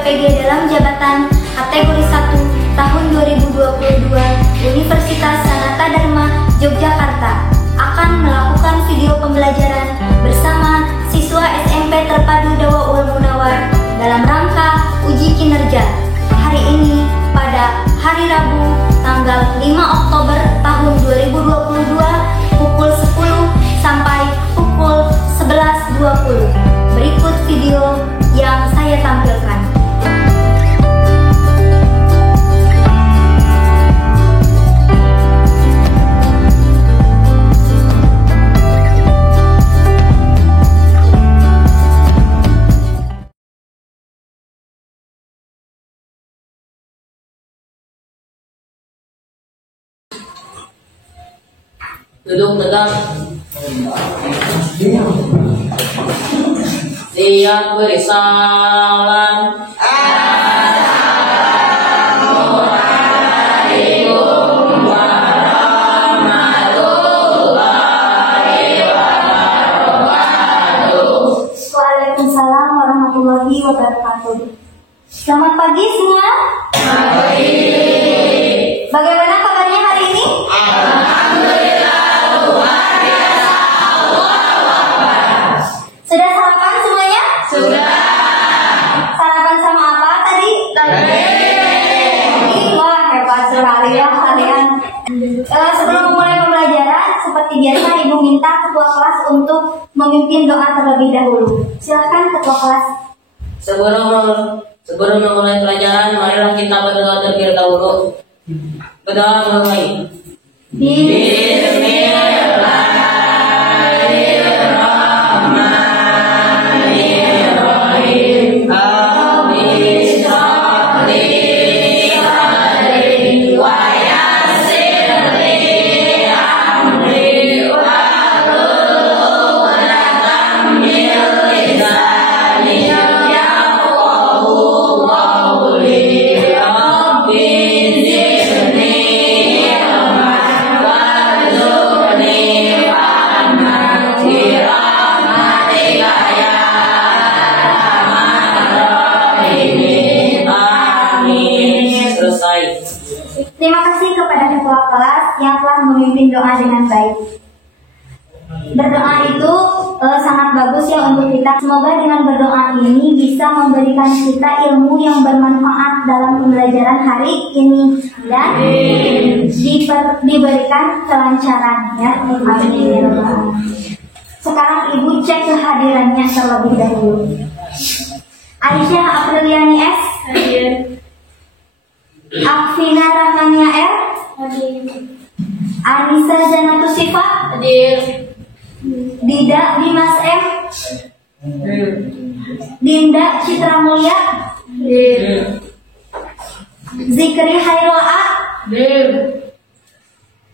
PPG dalam jabatan kategori 1 tahun 2022 Universitas Sanata Dharma Yogyakarta akan melakukan video pembelajaran bersama siswa SMP Terpadu Dawa Munawar dalam rangka uji kinerja hari ini pada hari Rabu tanggal 5 Oktober tahun 2022 pukul 10 sampai pukul 11.20. Berikut video yang saya tampilkan. Duduk tegak. Lihat beri salam. Assalamualaikum warahmatullahi wabarakatuh. Waalaikumsalam warahmatullahi wabarakatuh. Selamat pagi semua. Selamat pagi. Bagaimana kabarnya hari ini? Sudah sarapan semuanya? Sudah. Sarapan sama apa tadi? Wah, hebat sekali ya kalian. Sebelum memulai pembelajaran, seperti biasa Ibu minta ketua kelas untuk memimpin doa terlebih dahulu. Silakan ketua kelas. Sebelum memulai pelajaran, marilah kita berdoa terlebih dahulu. Berdoa mulai. Terima kasih kepada ketua kelas yang telah memimpin doa dengan baik. Berdoa itu sangat bagus ya untuk kita. Semoga dengan berdoa ini bisa memberikan kita ilmu yang bermanfaat dalam pembelajaran hari ini dan diberikan kelancaran ya. Amin. Sekarang Ibu cek kehadirannya terlebih dahulu. Aisyah Apriliani S. Afina Rahmania R. Anissa Janatu Sifa. Dida Dimas M. Dinda Citra Mulya. Zikri Hairul A.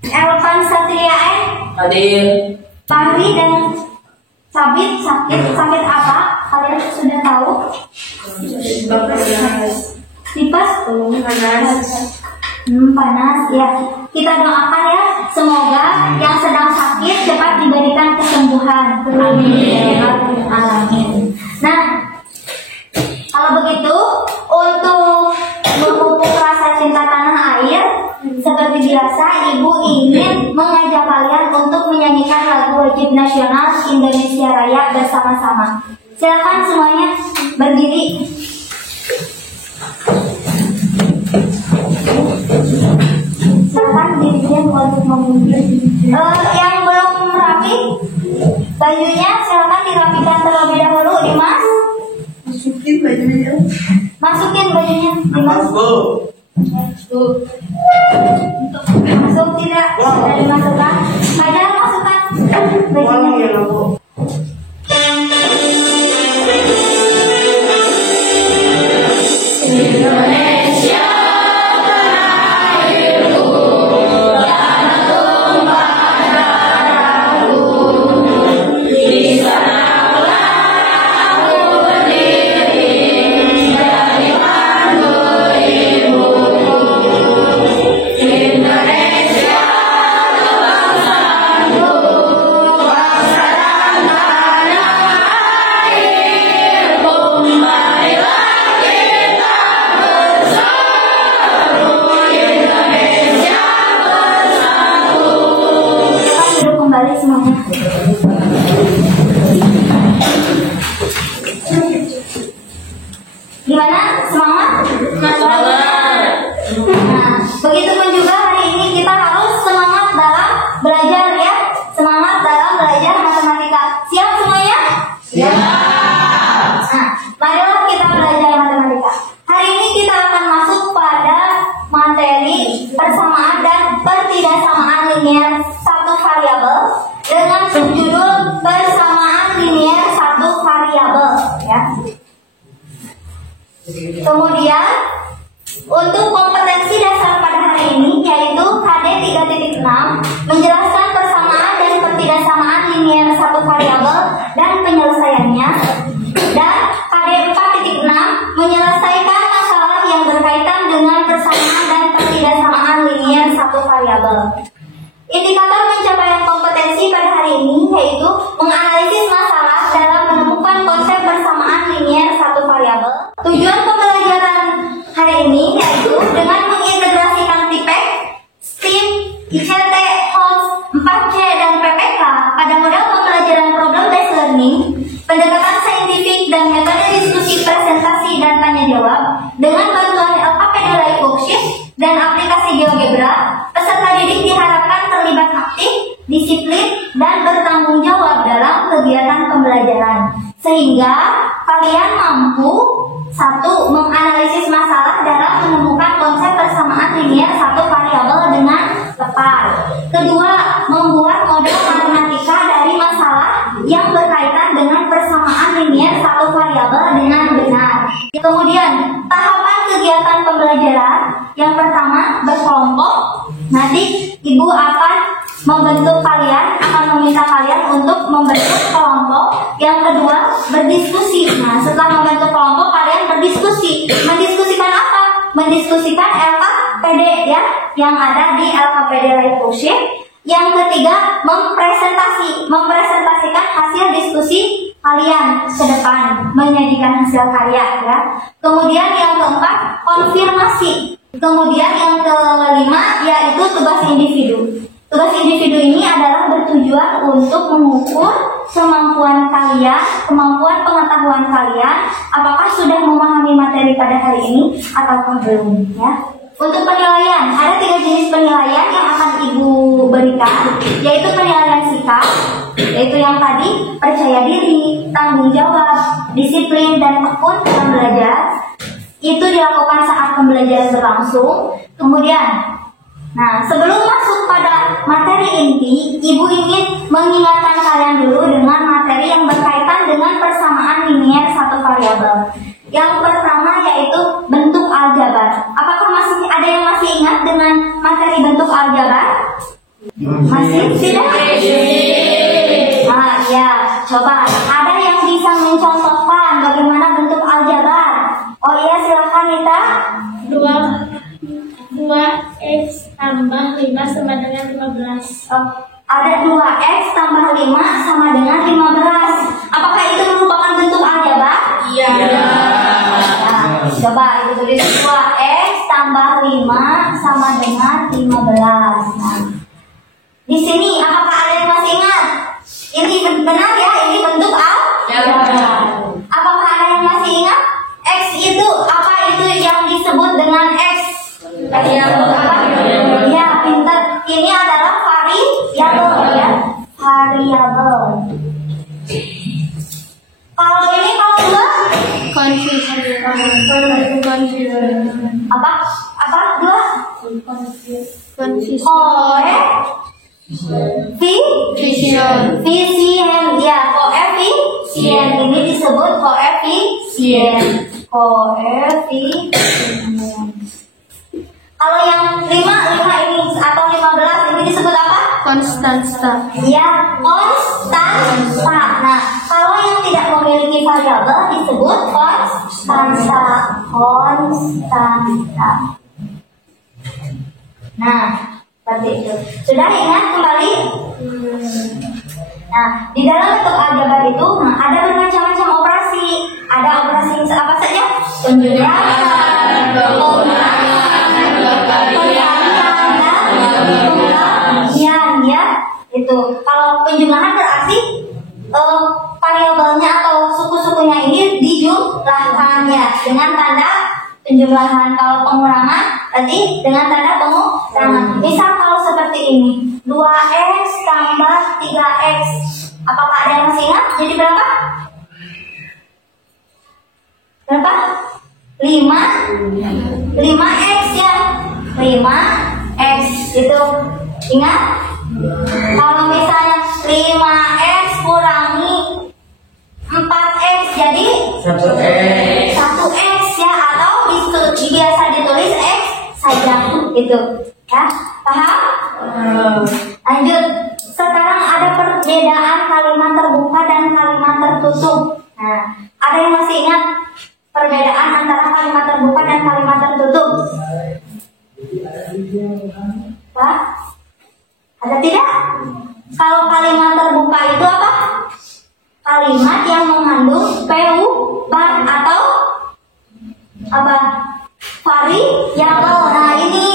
Elvan Satria N. Fahri dan Sabit. Sakit apa? Kalian sudah tahu? Tipes? Panas ya. Kita doakan ya, semoga yang sedang sakit cepat diberikan kesembuhan. Amin. Amin. Nah, kalau begitu untuk memupuk rasa cinta tanah air, seperti biasa Ibu ingin mengajak kalian untuk menyanyikan lagu wajib nasional Indonesia Raya bersama-sama. Silakan semuanya berdiri. Silakan dirinya untuk memimpin. Yang belum rapi bajunya silakan dirapikan terlebih dahulu, Dimas. Masukin bajunya, Dimas. Masuk tidak? Sudah dimasukkan. Fajar masukkan bajunya. Gimana? Semangat? Semangat. Nah, begitupun juga hari ini kita harus semangat dalam belajar ya. Semangat dalam belajar matematika. Siap semuanya? Siap. Nah, marilah kita belajar matematika. Hari ini kita akan masuk pada materi persamaan dan pertidaksamaan linier satu variabel dengan subjudul persamaan linier satu variabel ya. Kemudian untuk kompetensi dasar pada hari ini yaitu KD 3.6 menjelaskan persamaan dan pertidaksamaan linier satu variabel dan penyelesaiannya, dan KD 4.6 menyelesaikan masalah yang berkaitan dengan persamaan dan pertidaksamaan linier satu variabel. Indikator pencapaian kompetensi pada hari ini yaitu menganalisis masalah dalam menemukan konsep persamaan linier satu variabel. Tujuan pembelajaran hari ini yaitu dengan mengintegrasikan TIPEC, STEAM, ICT, HOLS, 4C, dan PPK pada model pembelajaran problem-based learning, pendekatan saintifik dan metode diskusi presentasi dan tanya jawab dengan bantuan LKPD Live Worksheet dan aplikasi GeoGebra. Peserta didik diharapkan terlibat aktif, disiplin, dan bertanggung jawab dalam kegiatan pembelajaran sehingga kalian mampu: satu, menganalisis masalah dalam menemukan konsep persamaan linier satu variabel dengan tepat. Kedua, membuat model matematika dari masalah yang berkaitan dengan persamaan linier satu variabel dengan benar. Kemudian, tahapan kegiatan pembelajaran. Yang pertama, berkelompok. Nanti ibu akan membentuk kalian, akan meminta kalian untuk membentuk kelompok. Yang kedua, berdiskusi. Nah, setelah membentuk kelompok, kalian berdiskusi. Mendiskusikan apa? Mendiskusikan LKPD ya, yang ada di LKPD Live Worksheet. Yang ketiga, mempresentasikan hasil diskusi kalian ke depan, menyajikan hasil karya ya. Kemudian yang keempat, konfirmasi. Kemudian yang kelima yaitu tugas individu. Tugas individu ini adalah bertujuan untuk mengukur kemampuan kalian, kemampuan pengetahuan kalian, apakah sudah memahami materi pada hari ini ataukah belum ya. Untuk penilaian, ada 3 jenis penilaian yang akan ibu berikan, yaitu penilaian sikap, yaitu yang tadi percaya diri, tanggung jawab, disiplin, dan tekun dalam belajar. Itu dilakukan saat pembelajaran berlangsung. Kemudian, nah, sebelum masuk pada materi inti, ibu ingin mengingatkan kalian dulu dengan materi yang berkaitan dengan persamaan linier satu variabel. Yang pertama yaitu bentuk aljabar. Apakah masih ada yang masih ingat dengan materi bentuk aljabar? Masih tidak? Ah, ya, coba. Ada yang bisa mencontohkan bagaimana bentuk aljabar? Oh iya, silakan Nita. 2x tambah 5 sama dengan 15. Ada 2x tambah 5 sama dengan 15. Apakah itu merupakan bentuk aljabar? Iya. Nah, coba ibu tulis 2x tambah 5 sama dengan 15. Nah, di sini apakah ada yang masih ingat? Ini benar ya, ini bentuk aljabar. Apakah ada yang masih ingat? X itu apa itu yang disebut dengan X? Ya, pintar. Ini adalah variabel ya, variabel. Kalau ini kalau enggak Confusion. apa? Apa dua? Confusion. Koefisien ya, koefisien ini disebut koefisien. Kalau yang 5 ini atau 15 ini disebut apa? Konstanta. Ya, konstanta. Nah, kalau yang tidak memiliki variabel disebut konstanta. Nah, seperti itu. Sudah ingat kembali? Nah, di dalam bentuk aljabar itu ada bermacam-macam operasi. Ada operasi apa saja? Penjumlahan, pembagian ya. Itu. Kalau penjumlahan berarti variabelnya atau suku-sukunya ini dijumlahkan ya dengan tanda penjumlahan. Kalau pengurangan berarti dengan tanda pengurangan. Misal kalau seperti ini, 2x tambah 3x. Apakah ada yang masih ingat? Jadi berapa? Berapa? 5x ya. 5x itu ingat? Kalau misalnya 5x kurangi 4x jadi 1x ya, atau biasa ditulis x saja gitu ya. Paham? Lanjut. Sekarang ada perbedaan kalimat terbuka dan kalimat tertutup. Nah, ada yang masih ingat perbedaan antara kalimat terbuka dan kalimat tertutup? Pak? Ada tidak? Kalau kalimat terbuka itu apa? Kalimat yang mengandung perubahan atau apa? Variabel. Nah ini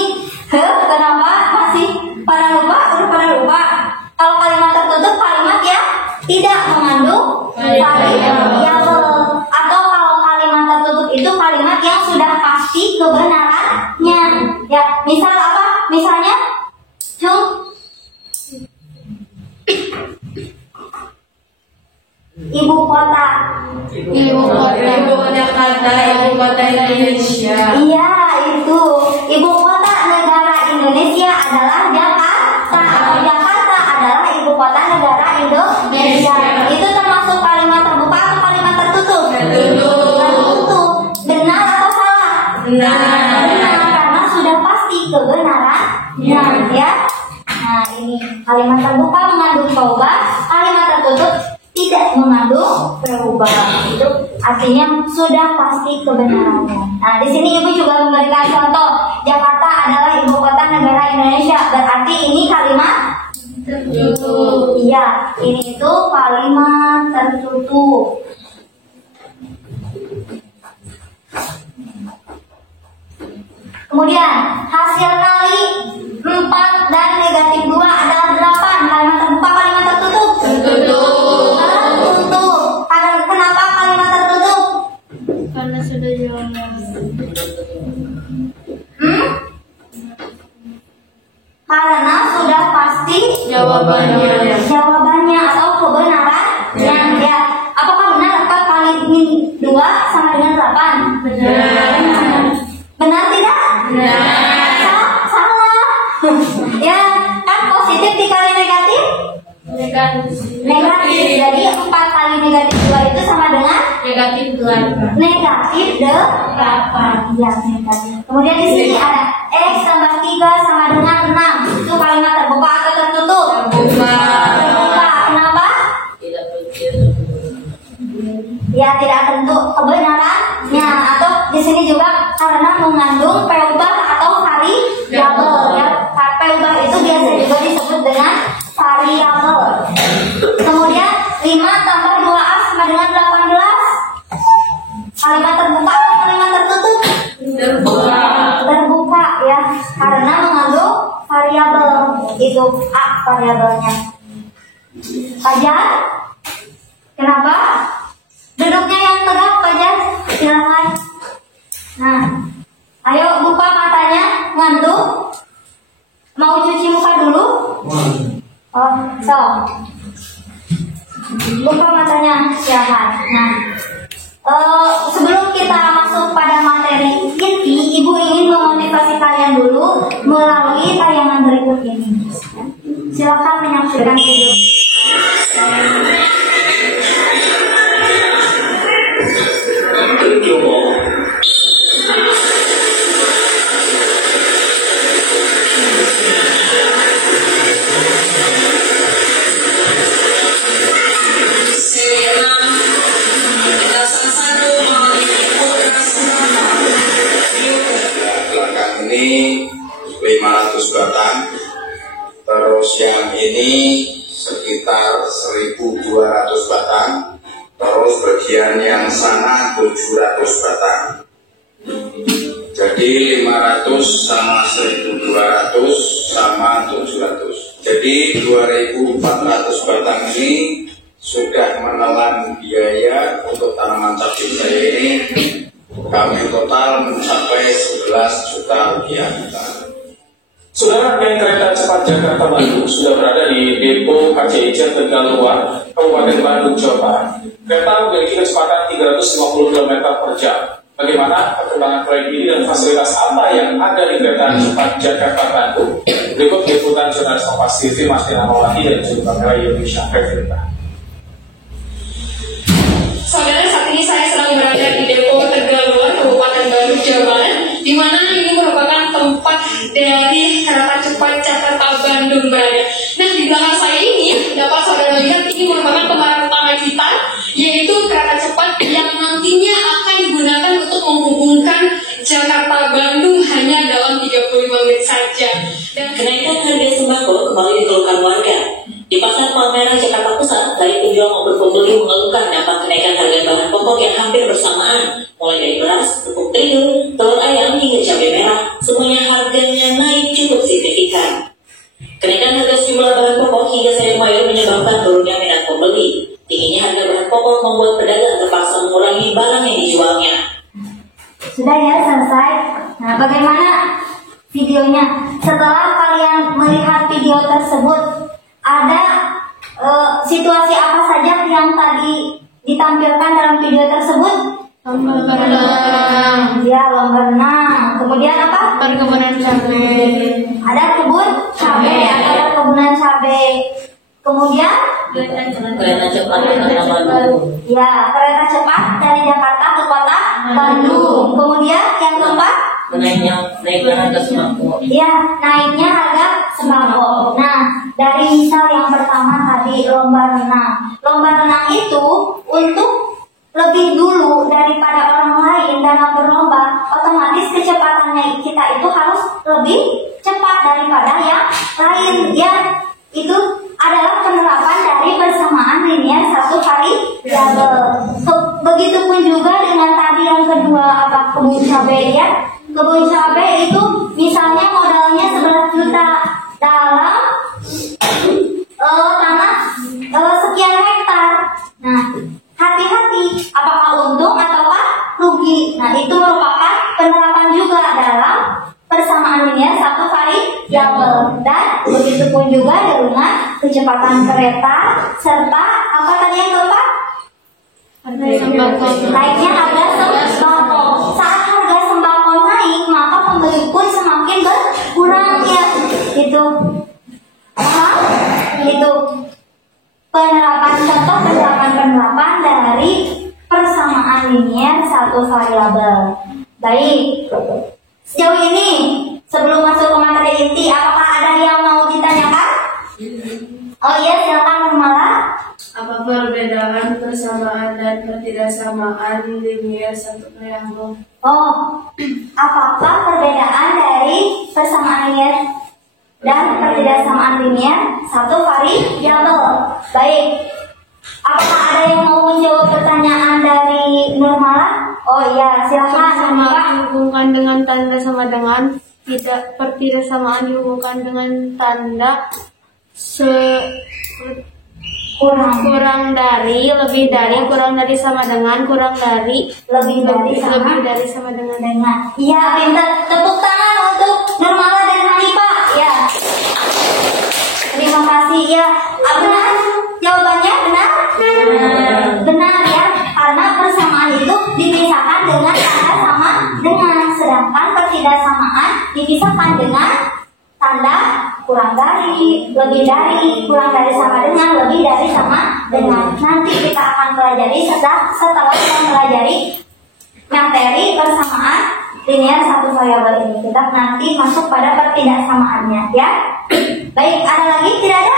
kenapa masih pada lupa? Udah pada lupa. Kalau kalimat tertutup kalimat yang tidak mengandung variabel. Atau kalau kalimat tertutup itu kalimat yang sudah pasti kebenarannya. Ya, misal apa? Misalnya, ibu kota. Ibu kota Indonesia. Iya, itu. Ibu kota negara Indonesia adalah Jakarta, atau Jakarta adalah ibu kota negara Indonesia. Itu termasuk kalimat terbuka atau kalimat tertutup? Tertutup. Benar atau salah? Benar, karena sudah pasti kebenarannya ya. Nah, ini kalimat terbuka mengandung perubahan, kalimat tertutup tidak mengandung perubahan. Itu artinya sudah pasti kebenarannya. Nah, di sini Ibu juga memberikan contoh. Jakarta adalah ibu kota negara Indonesia. Berarti ini kalimat tertutup. Iya, ini itu kalimat tertutup. Kemudian hasil kali 4 dan negatif 2 adalah 8. Kalimat terbuka, kalimat tertutup? Tertutup. Kenapa kalimat tertutup? Karena sudah jawabannya. Karena sudah pasti jawabannya atau kebenarannya. Ya. Apakah benar 4 kali 2 sama dengan 8? Benar. Benar tidak? Benar. Salah. Ya, kan positif dikali negatif? Negatif. Jadi 4 kali negatif 2 itu sama dengan Negatif 8. negatif 8. Ya, negatif. Kemudian di sini ada x tambah 3 sama dengan 6. Itu kalimat terbuka atau tertutup? Terbuka. Terbuka. Kenapa? Tidak tentu. Ya, tidak tentu kebenarannya. Atau di sini juga karena mengandung perubahan atau variabel. Ya, perubahan itu biasa juga disebut dengan variabel. Kemudian 5 tambah 2a sama dengan 18. Kalimat terbuka atau kalimat tertutup? Terbuka. Terbuka ya, karena mengandung variabel. Itu a variabelnya. Fajar? Kenapa? Duduknya yang tegak, Fajar. Silakan. Nah, ayo buka matanya, ngantuk. Mau cuci muka dulu? Oh, so. Buka matanya, silakan. Nah, sebelum kita masuk pada materi inti, Ibu ingin memotivasi kalian dulu melalui tayangan berikut ini. Silakan menyaksikan video. Belakang ini 500 batang, terus yang ini sekitar 1.200 batang, terus bagian yang sana 700 batang. Jadi 500 sama 1.200 sama 700. Jadi 2.400 batang ini sudah menelan biaya untuk tanaman cabai saya ini kami total mencapai 11 juta rupiah. Saudara, rangkaian kereta cepat Jakarta Bandung sudah berada di depo KCIC Tegaluar, Kabupaten Bandung, Jawa Barat. Kereta memiliki kecepatan 350 km per jam. Bagaimana perkembangan proyek ini dan fasilitas apa yang ada di kereta cepat Jakarta Bandung? Berikut liputan jurnalis Kompas TV Martina Maulani dan juru kamera Indonesia Pevrita. Saudara, saat ini saya sedang berada di depo Tegaluar, Kabupaten Bandung, Jawa Barat, di mana ini merupakan tempat dari kereta cepat Jakarta Bandung berada. Nah, di belakang saya ini dapat saudara lihat ini merupakan pemeran utama kita, yaitu kereta cepat yang nantinya akan digunakan untuk menghubungkan Jakarta Bandung hanya dalam 35 menit saja. Dan Kenaikan harga sembako kembali dikeluhkan warga. Di Pasar Palmerah, Jakarta Pusat, baik penjual maupun pembeli mengeluhkan dampak kenaikan harga bahan pokok yang hampir bersamaan, mulai dari beras, tepung terigu, telur ayam hingga cabai merah, semuanya harganya naik cukup signifikan. Kenaikan harga sejumlah bahan pokok hingga Senin Mayor menyebabkan turunnya minat pembeli. Tingginya harga bahan pokok membuat pedagang terpaksa mengurangi barang yang dijualnya. Sudah ya, selesai. Nah, bagaimana videonya? Setelah kalian melihat video tersebut, ada situasi apa saja yang tadi ditampilkan dalam video tersebut? Lomba berenang, Ya, lomba renang. Kemudian apa? perkebunan cabai, Ada kebun cabai atau perkebunan cabai. Kemudian, Kereta cepat Jakarta Bandung. ya, kereta cepat dari Jakarta ke kota Bandung. Kemudian yang keempat, Naiknya harga sembako. ya, naiknya harga sembako. Nah, dari misal yang pertama tadi lomba renang. Lomba renang itu untuk lebih dulu daripada orang lain dalam berlomba, otomatis kecepatannya kita itu harus lebih cepat daripada yang lain. Ya, itu adalah penerapan dari persamaan linier satu variabel. Begitupun juga dengan tadi yang kedua, apa, kebun cabai ya. Kebun cabai itu misalnya modalnya 11 juta dalam tanah sekian hektar. Nah, hati-hati apakah untung ataukah rugi. Nah, itu merupakan penerapan juga dalam persamaan linier satu variabel. Dan begitupun juga dengan kecepatan kereta serta apa tadi yang keempat? Naiknya harga sembako. Saat harga sembako naik, maka pembeli pun semakin berkurang ya. Itu itu penerapan dari persamaan linier satu variabel. Baik. Sejauh ini, sebelum masuk ke materi inti, apakah ada yang mau ditanyakan? Oh iya, silakan Nurmala. apa perbedaan persamaan dan ketidaksamaan linier satu variabel? Oh, apakah perbedaan dari persamaan linier dan ketidaksamaan linier satu variabel? Baik. Apakah ada yang mau menjawab pertanyaan dari Nurmala? Oh iya, silakan. Persamaan dihubungkan dengan tanda sama dengan, pertidaksamaan dihubungkan dengan tanda kurang dari, lebih dari, kurang dari sama dengan, kurang dari, Lebih dari sama dengan. Iya, pintar. Tepuk tangan untuk Nurmala dan Hanifah. Ya. Terima kasih ya. Benar? Jawabannya benar? Benar ya. Karena persamaan itu dipisahkan dengan tanda sama dengan, sedangkan ketidaksamaan dipisahkan dengan tanda kurang dari, lebih dari, kurang dari sama dengan, lebih dari sama dengan. Nanti kita akan pelajari setelah mempelajari materi persamaan linier satu variabel ini. Kita nanti masuk pada pertidaksamaannya ya. Baik, ada lagi? Tidak ada?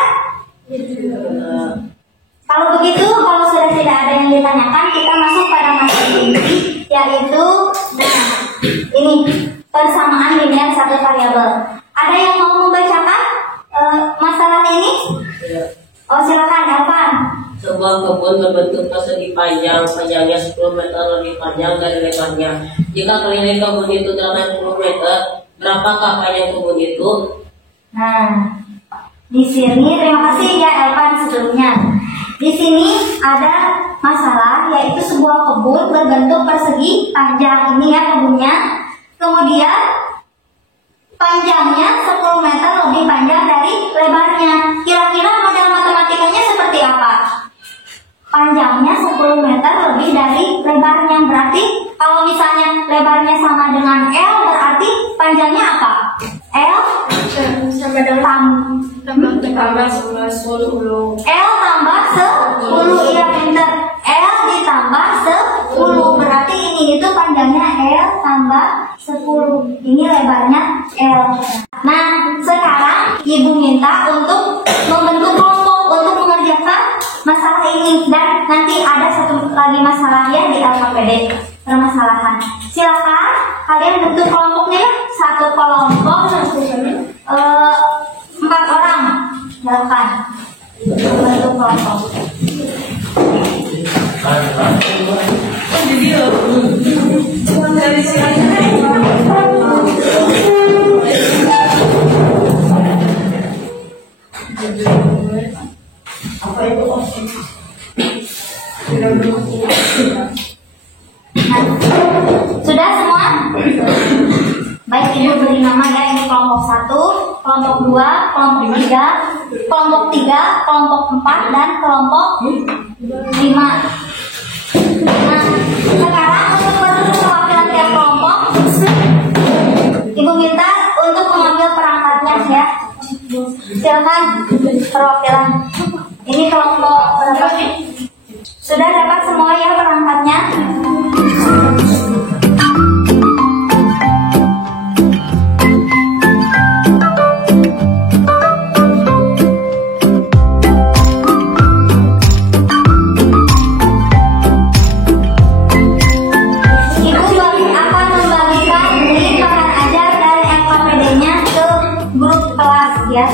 Kalau begitu, kalau sudah tidak ada yang ditanyakan, kita masuk pada materi inti, yaitu ini persamaan linier satu variabel. Ada yang mau membacakan masalah ini? Oh, silakan, Elvan. Sebuah kebun berbentuk persegi panjang, panjangnya 10 meter lebih panjang dari lebarnya. Jika keliling kebun itu 80 meter, berapakah panjang kebun itu? Nah, di sini terima kasih ya Elvan sebelumnya. di sini ada masalah yaitu sebuah kebun berbentuk persegi panjang ini ya kebunnya. Kemudian panjangnya 10 meter lebih panjang dari lebarnya. Kira-kira model matematikanya seperti apa? Panjangnya 10 meter lebih dari lebarnya. Berarti kalau misalnya lebarnya sama dengan L, berarti panjangnya apa? L sama dengan tambah 10. L tambah 10, iya pinter. L ditambah 10, berarti ini itu panjangnya L tambah 10. Ini lebarnya L. Nah, sekarang Ibu minta untuk membentuk kelompok untuk mengerjakan masalah ini. Dan nanti ada satu lagi masalahnya di LKPD, permasalahan. Silakan kalian bentuk kelompoknya ya. Satu kelompok 4 orang. Silakan bentuk kelompok. Nah, sudah semua? Baik, Ibu beri nama ya. Ini kelompok 1, kelompok 2, kelompok 3, kelompok 3, kelompok 4, dan kelompok 5. Nah, sekarang untuk bentuk perwakilan tiap kelompok, Ibu minta untuk mengambil perangkatnya ya. Silakan perwakilan. Ini kelompok berapa? Sudah dapat semua ya perangkatnya? Ya.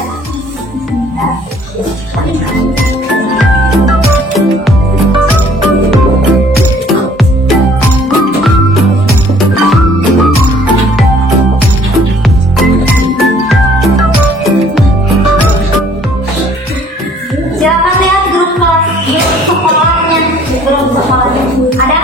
Silakan lihat grup kelas, grup sekolahnya, grup sekolahnya. Ada?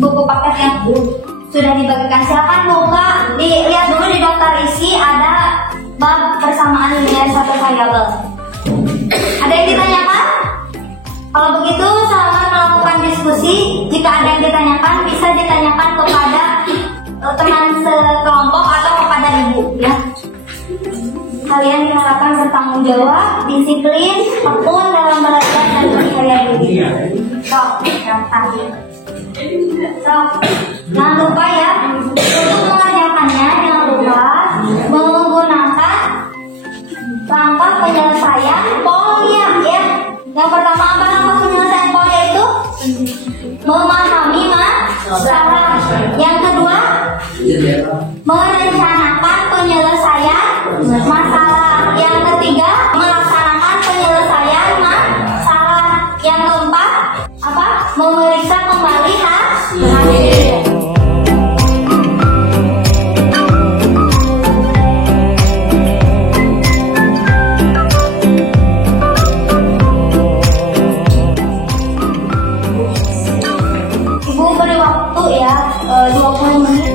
Buku paket yang sudah dibagikan, silakan buka, dilihat dulu di daftar isi ada bab persamaan nilai satu variabel. Ada yang ditanyakan? Kalau begitu selamat melakukan diskusi. Jika ada yang ditanyakan bisa ditanyakan kepada teman sekelompok atau kepada ibu ya. Kalian diharapkan bertanggung jawab, disiplin, tekun dalam belajar dan berkarya diri. Jangan lupa ya, untuk mengerjakannya jangan lupa menggunakan langkah penyelesaian polnya ya. Yang pertama apa langkah penyelesaian polnya itu? Memahami masalah. Yang kedua, merencanakan penyelesaian masalah. Yang ketiga, melaksanakan penyelesaian masalah. Yang keempat, apa? Memeriksa kembali hasil. Ibu beri waktu ya 20 menit.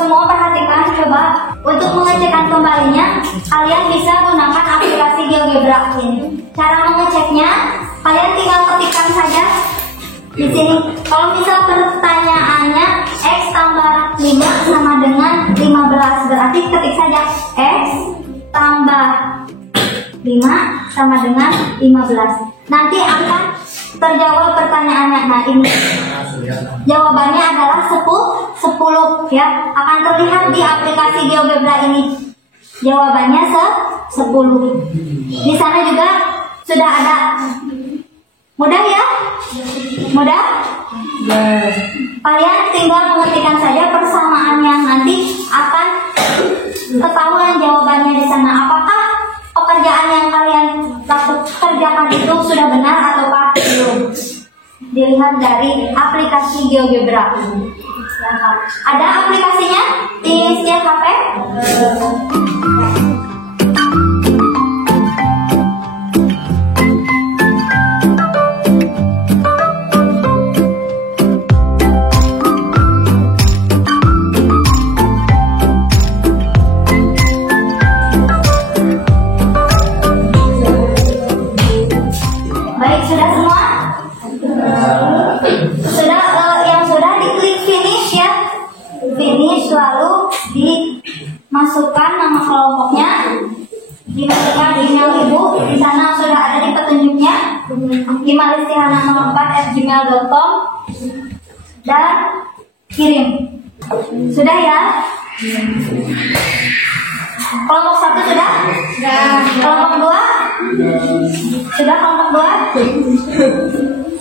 Semua perhatikan coba untuk mengecekkan kembalinya kalian bisa gunakan aplikasi GeoGebra ini. Cara mengeceknya kalian tinggal ketikkan saja di sini. Kalau misal pertanyaannya x tambah 5 sama dengan 15, berarti ketik saja x tambah 5 sama dengan 15. Nanti akan terjawab pertanyaannya. Nah ini jawabannya adalah 10 ya. Akan terlihat di aplikasi GeoGebra ini. Jawabannya 10. Di sana juga sudah ada Mudah ya? Mudah? Kalian tinggal mengetikkan saja persamaan yang nanti akan ketahuan jawabannya di sana. Apakah pekerjaan yang kalian kerjakan itu sudah benar ataukah belum? Dilihat dari aplikasi GeoGebra. Ada aplikasinya di setiap HP? Baik, sudah semua? Sudah, yang sudah diklik finish ya. Finish, lalu dimasukkan nama kelompoknya, dimasukkan email ibu. Di sana sudah ada di petunjuknya, imalistiana04@gmail.com, dan kirim. Sudah ya? Kelompok 1 sudah? Kelompok 2? Sudah kelompok 2?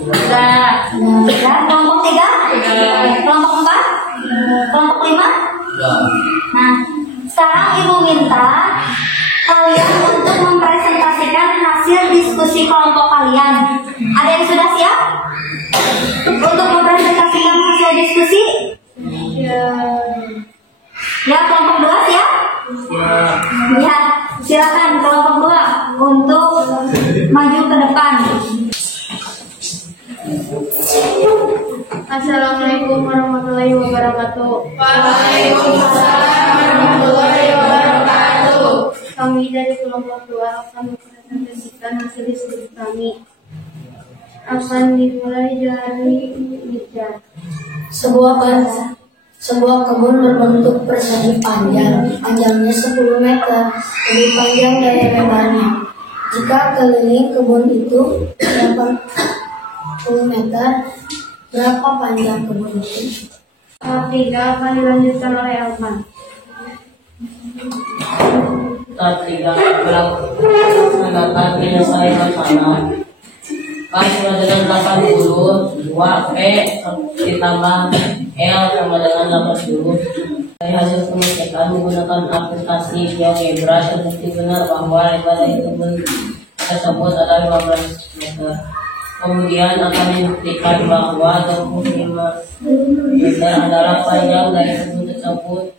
Sudah. Kelompok 3? Kelompok 4? Kelompok 5? Nah, sekarang ibu minta kalian untuk mempresentasikan hasil diskusi kelompok kalian. Ada yang sudah siap? Untuk mempresentasikan hasil diskusi? Ya, kelompok 2 siap? Ya, silakan kelompok 2 untuk maju ke depan. Assalamualaikum warahmatullahi wabarakatuh. Waalaikumsalam warahmatullahi wabarakatuh. Kami dari kelompok 2 akan mempresentasikan hasil diskusi kami. Akan dimulai dari meja. Sebuah kebun berbentuk persegi panjang, panjangnya 10 meter, lebih panjang dari lebarnya. Jika keliling kebun itu 80 meter, berapa panjang kebun itu? Tahap 3 akan dilanjutkan oleh Elman. Tahap 3 adalah mendapat penyelesaian masalah. Kali sama dengan 80, 2P ditambah L sama dengan 80. Dari hasil pengecekan menggunakan aplikasi GeoGebra terbukti benar bahwa lebar dari kebun tersebut adalah 15 meter. Kemudian akan dibuktikan bahwa 25 meter adalah panjang dari kebun tersebut.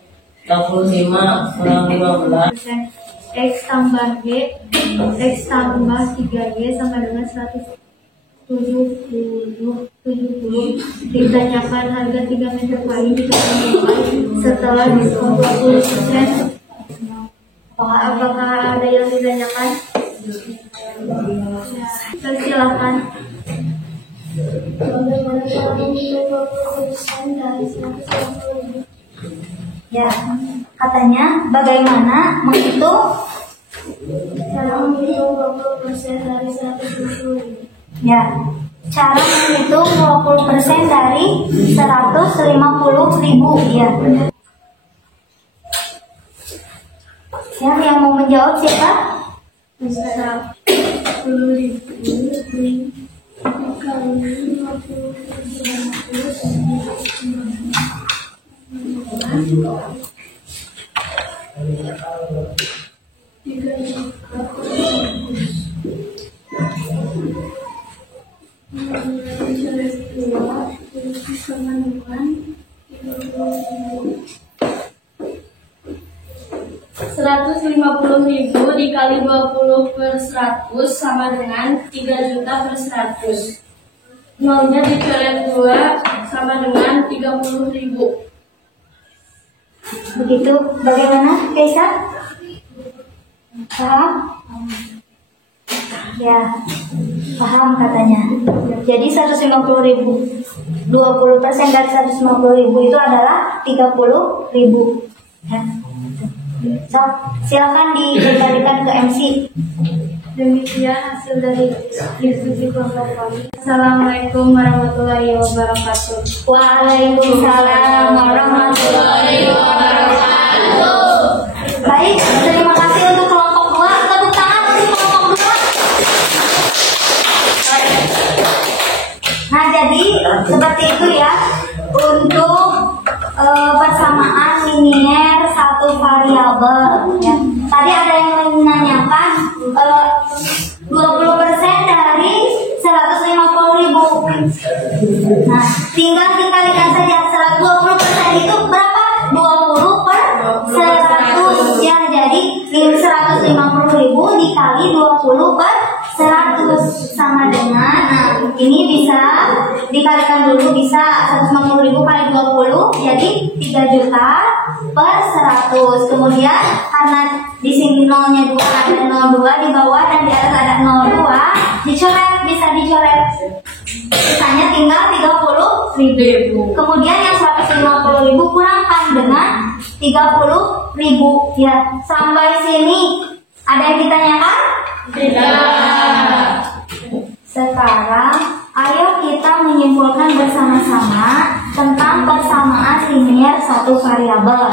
25 kurang 15. X tambah G, X tambah 3G sama dengan 170. Ditanyakan harga 3 meter kain setelah diskon 20%. Apakah ada yang ditanyakan? Silakan. Bagaimana cara menghitung 20% dari 150.000? Ya, katanya bagaimana menghitung? Cara menghitung 20% dari 150.000. Ya, cara menghitung 20% dari 150.000 ya. Siapa yang mau menjawab siapa? Bisa 10.000 Kali 150.000 dikali 20/100 sama dengan 3 juta per 100. Nolnya dicoret 2 sama dengan 30.000. Begitu, bagaimana, Kaisa? Paham? Ya, paham katanya. Jadi 150.000, 20% dari 150.000 itu adalah 30.000. Ya. So, silakan dikembalikan ke MC. Demikian hasil dari diskusi kelompok kami. Assalamualaikum warahmatullahi wabarakatuh. Waalaikumsalam warahmatullahi wabarakatuh. Baik, terima kasih untuk kelompok 2. Tepuk tangan untuk kelompok 2. variabel. Ya. Tadi ada yang menanyakan 20% dari 150.000. Nah, tinggal dikalikan saja 20% itu berapa? 20 per 100 ya. Jadi 150.000 dikali 20 per 100 sama dengan, nah ini bisa dikalikan dulu, bisa 150.000 kali 20 jadi 3 juta per 100. Kemudian karena di sini nolnya 2 ada 02 di bawah dan di atas ada 02, dicoret, bisa dicoret. Sisanya tinggal 30.000. Kemudian yang 150.000 kurangkan dengan 30.000 ya. Sampai sini ada yang ditanyakan? Tidak. Sekarang ayo kita menyimpulkan bersama-sama tentang persamaan linier satu variabel.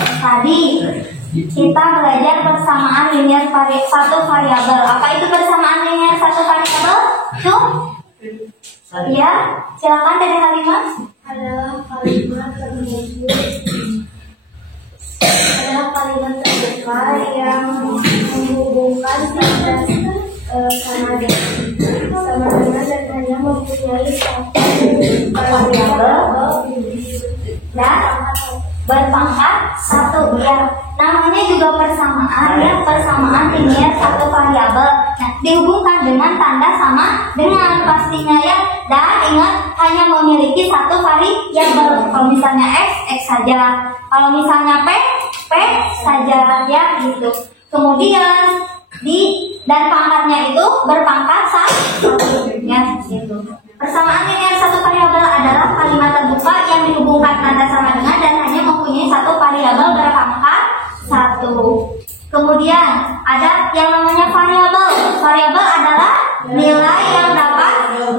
Tadi kita belajar persamaan linier satu variabel. Apa itu persamaan linier satu variabel? Tuh? Ya, silakan dari Halimah. Adalah kalimat terbuka yang menghubungkan tanda sama dengan dan hanya mempunyai satu Variabel dan berpangkat 1 ya. Namanya juga persamaan ya, persamaan linier satu variabel. Nah, dihubungkan dengan tanda sama dengan pastinya ya. Dan ingat hanya memiliki satu variabel. Kalau misalnya x saja. Kalau misalnya p saja ya gitu. Kemudian dan pangkatnya itu berpangkat 1 ya gitu. Persamaan linier satu variabel adalah kalimat terbuka yang dihubungkan tanda sama dengan dan hanya mempunyai satu variabel berpangkat 1. Kemudian ada yang namanya variabel. Variabel adalah nilai yang dapat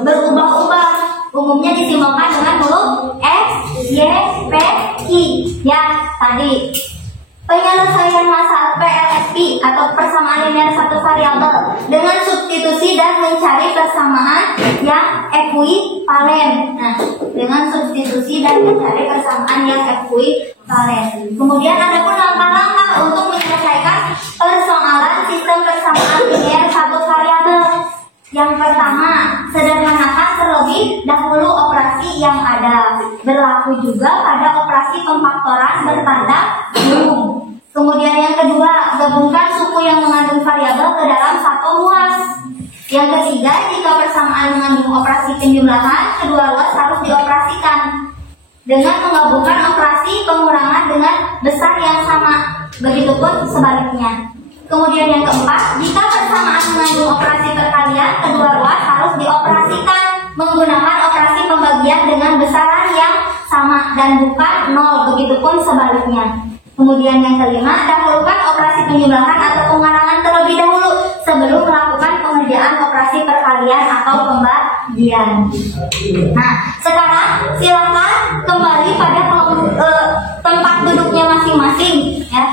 berubah-ubah. Umumnya disimbolkan dengan huruf x, y, p, i. Ya, tadi penyelesaian masalah PLSP atau persamaan linier satu variabel dengan substitusi dan mencari persamaan yang ekuivalen. Nah, dengan substitusi dan mencari persamaan yang ekuivalen. Kemudian ada pun langkah-langkah untuk menyelesaikan persoalan sistem persamaan linier satu variabel. Yang pertama, sederhanakan terlebih dahulu operasi yang ada. Berlaku juga pada operasi pemfaktoran bertanda belum. Kemudian yang kedua, gabungkan suku yang mengandung variabel ke dalam satu ruas. Yang ketiga, jika persamaan mengandung operasi penjumlahan, kedua ruas harus dioperasikan dengan menggabungkan operasi pengurangan dengan besar yang sama. Begitupun sebaliknya. Kemudian yang keempat, jika persamaan mengandung operasi perkalian, kedua ruas harus dioperasikan menggunakan operasi pembagian dengan besaran yang sama dan bukan 0. Begitupun sebaliknya. Kemudian yang kelima, dahulukan operasi penjumlahan atau pengurangan terlebih dahulu sebelum melakukan pengerjaan operasi perkalian atau pembagian. Nah, sekarang silakan kembali pada tempat duduknya masing-masing ya.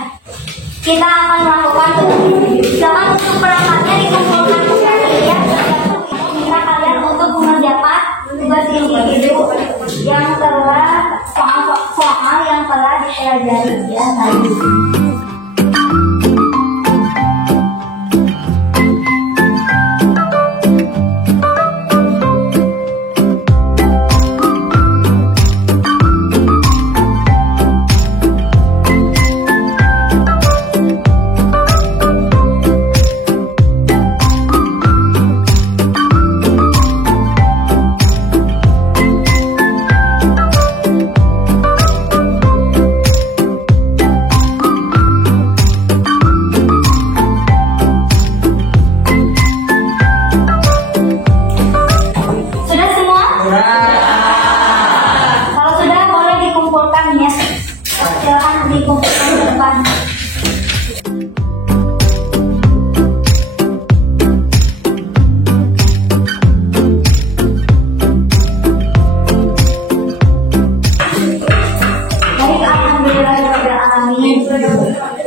Kita akan melakukan silakan untuk perangkatnya dikumpulkan kembali ya. Minta kalian untuk mengerjakan tugas individu yang telah soal yang telah dipelajari ya tadi.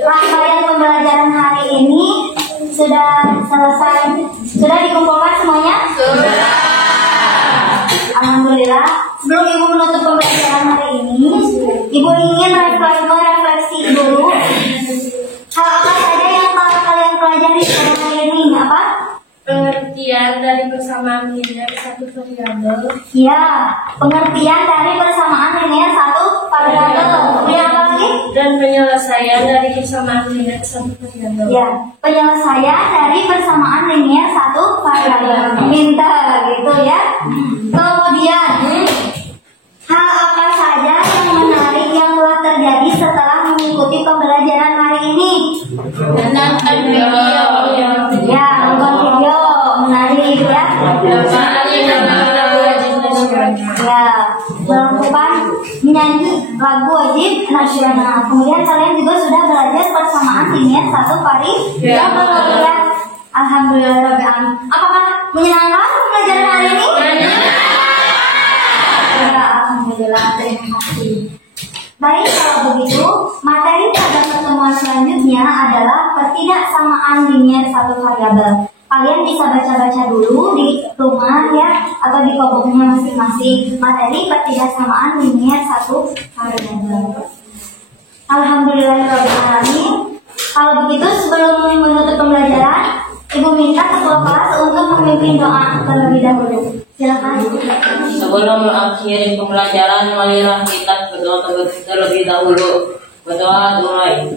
Rangkaian pembelajaran hari ini sudah selesai. Sudah dikumpulkan semuanya? Sudah. Alhamdulillah. Sebelum Ibu menutup pembelajaran hari ini, Ibu ingin refleksi dulu Ya, pengertian dari persamaan linear satu variabel. Kemudian apa lagi? Dan penyelesaian dari persamaan linear satu variabel. Ya, penyelesaian dari persamaan linear satu variabel. Pintar gitu ya. Kemudian, hal apa saja yang menarik yang telah terjadi setelah mengikuti pembelajaran hari ini? Menonton video. Ya, nonton video menarik ya. Ya, melakukan menyanyi lagu wajib nasional. Kemudian kalian juga sudah belajar persamaan linear satu variabel ya. Alhamdulillah. Apakah menyenangkan pelajaran hari ini? Ya, alhamdulillah. Terima kasih. Baik, kalau begitu, materi pada pertemuan selanjutnya adalah ketidaksamaan linear satu variabel. Kalian bisa baca-baca dulu di rumah ya, atau di kelompoknya masing-masing materi ketidaksamaan linear satu variabel. Alhamdulillahirobbilalamin. Kalau begitu, sebelum menutup pembelajaran, Ibu minta ketua kelas untuk memimpin doa terlebih dahulu. Silakan. Sebelum mengakhiri pembelajaran, marilah kita berdoa terlebih dahulu. Berdoa dimulai.